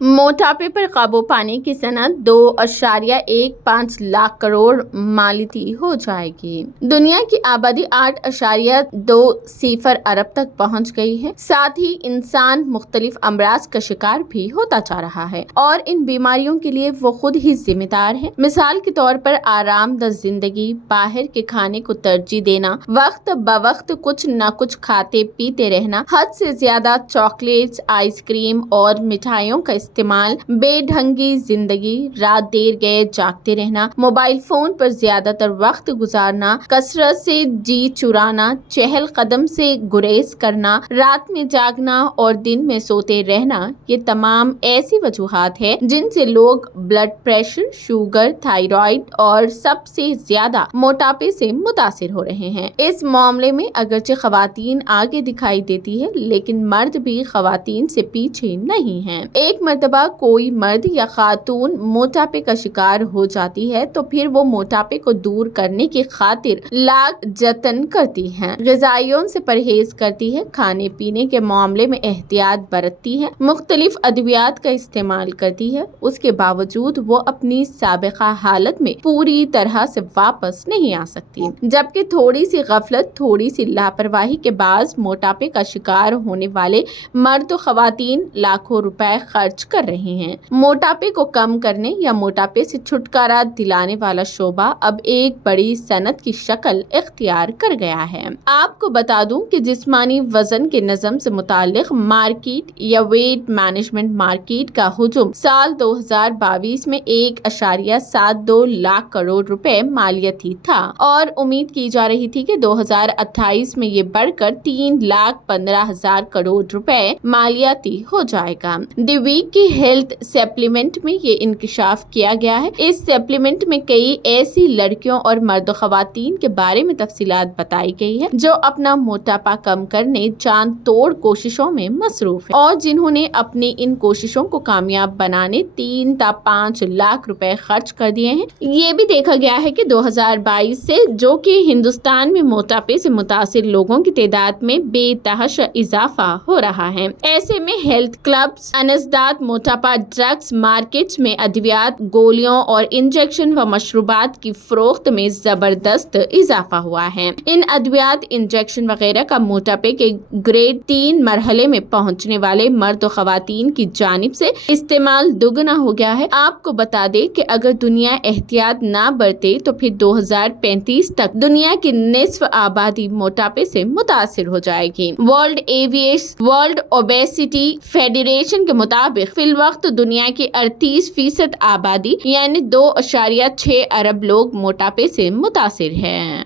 موٹاپے پر قابو پانے کی صنعت 2.15 لاکھ کروڑ مالیتی ہو جائے گی۔ دنیا کی آبادی 8.20 ارب تک پہنچ گئی ہے۔ ساتھ ہی انسان مختلف امراض کا شکار بھی ہوتا جا رہا ہے اور ان بیماریوں کے لیے وہ خود ہی ذمہ دار ہے۔ مثال کے طور پر آرام دہ زندگی، باہر کے کھانے کو ترجیح دینا، وقت بوقت کچھ نہ کچھ کھاتے پیتے رہنا، حد سے زیادہ چاکلیٹس، آئس کریم اور مٹھائیوں کا استعمال، بے ڈھنگی زندگی، رات دیر گئے جاگتے رہنا، موبائل فون پر زیادہ تر وقت گزارنا، کثرت سے جی چرانا، چہل قدم سے گریز کرنا، رات میں جاگنا اور دن میں سوتے رہنا، یہ تمام ایسی وجوہات ہیں جن سے لوگ بلڈ پریشر، شوگر، تھائرائیڈ اور سب سے زیادہ موٹاپے سے متاثر ہو رہے ہیں۔ اس معاملے میں اگرچہ خواتین آگے دکھائی دیتی ہے لیکن مرد بھی خواتین سے پیچھے نہیں ہیں۔ ایک مرتبہ کوئی مرد یا خاتون موٹاپے کا شکار ہو جاتی ہے تو پھر وہ موٹاپے کو دور کرنے کی خاطر لاکھ جتن کرتی ہے، غذائیوں سے پرہیز کرتی ہے، کھانے پینے کے معاملے میں احتیاط برتتی ہے، مختلف ادویات کا استعمال کرتی ہے۔ اس کے باوجود وہ اپنی سابقہ حالت میں پوری طرح سے واپس نہیں آ سکتی، جبکہ تھوڑی سی غفلت، تھوڑی سی لاپرواہی کے باعث موٹاپے کا شکار ہونے والے مرد و خواتین لاکھوں روپے خرچ کر رہے ہیں۔ موٹاپے کو کم کرنے یا موٹاپے سے چھٹکارا دلانے والا شعبہ اب ایک بڑی صنعت کی شکل اختیار کر گیا ہے۔ آپ کو بتا دوں کہ جسمانی وزن کے نظم سے متعلق مارکیٹ یا ویٹ مینجمنٹ مارکیٹ کا حجم سال 2022 میں 1.72 لاکھ کروڑ روپے مالیتی تھا اور امید کی جا رہی تھی کہ 2028 میں یہ بڑھ کر 3,15,000 کروڑ روپے مالیاتی ہو جائے گا۔ دی ویک کی ہیلتھ سپلیمنٹ میں یہ انکشاف کیا گیا ہے۔ اس سپلیمنٹ میں کئی ایسی لڑکیوں اور مرد و خواتین کے بارے میں تفصیلات بتائی گئی ہے جو اپنا موٹاپا کم کرنے جان توڑ کوششوں میں مصروف ہیں اور جنہوں نے اپنی ان کوششوں کو کامیاب بنانے 3 تا 5 لاکھ روپے خرچ کر دیے ہیں۔ یہ بھی دیکھا گیا ہے کہ 2022 سے جو کہ ہندوستان میں موٹاپے سے متاثر لوگوں کی تعداد میں بے تحاشا اضافہ ہو رہا ہے۔ ایسے میں ہیلتھ کلبز، انسداد موٹاپا ڈرگز مارکیٹس میں ادویات، گولیوں اور انجیکشن و مشروبات کی فروخت میں زبردست اضافہ ہوا ہے۔ ان ادویات، انجیکشن وغیرہ کا موٹاپے کے گریڈ 3 مرحلے میں پہنچنے والے مرد و خواتین کی جانب سے استعمال دگنا ہو گیا ہے۔ آپ کو بتا دیں کہ اگر دنیا احتیاط نہ برتے تو پھر 2035 تک دنیا کی نصف آبادی موٹاپے سے متاثر ہو جائے گی۔ ورلڈ اوبیسٹی فیڈریشن کے مطابق فی الوقت دنیا کی 38% آبادی یعنی 2.6 ارب لوگ موٹاپے سے متاثر ہیں۔